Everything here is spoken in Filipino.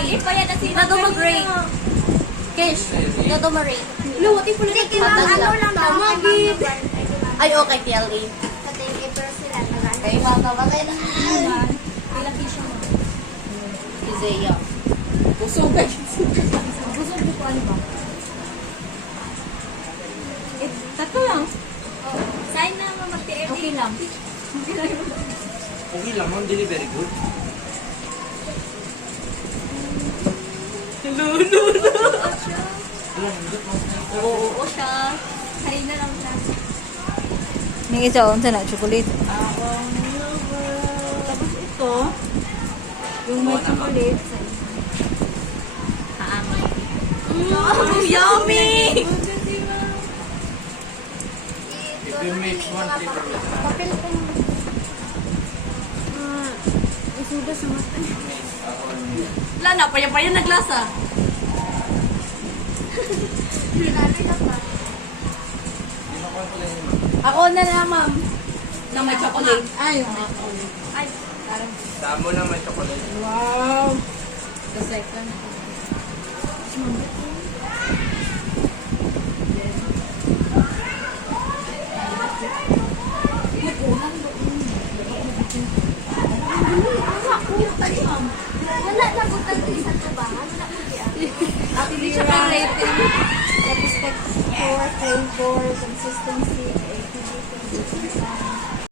mag-rate. Ikaw mag-rate. Kish, ikaw mag-rate. Luwati po lang. Ano lang Tamagid. Ay, okay, TLA. Sa ticket sila. Okay, matawagay na. Ilang kisyo mo? Isaiah. Busog ko ano ba? Tatlo lang. Sign na mo mag-TLA. Okay lang. Okay lang, ma'am. Delivery good. Oo siya. Kanina lang siya. Yung isa, unsa na, chocolate. Tapos ito, yung may chocolate. Haamay. Yummy! If you mix one flavor with Papel ko na. Isuda sa mata. Wala na, paya-paya naglasa. Ako na lang, ma'am. Na may chocolate. Ay, Ay, parang Damo na may chocolate. wow. the second. Wala na po tayo isang tubangan. Wala po diyan. Hindi siya pa-rating. Tapos texture, flavor, consistency.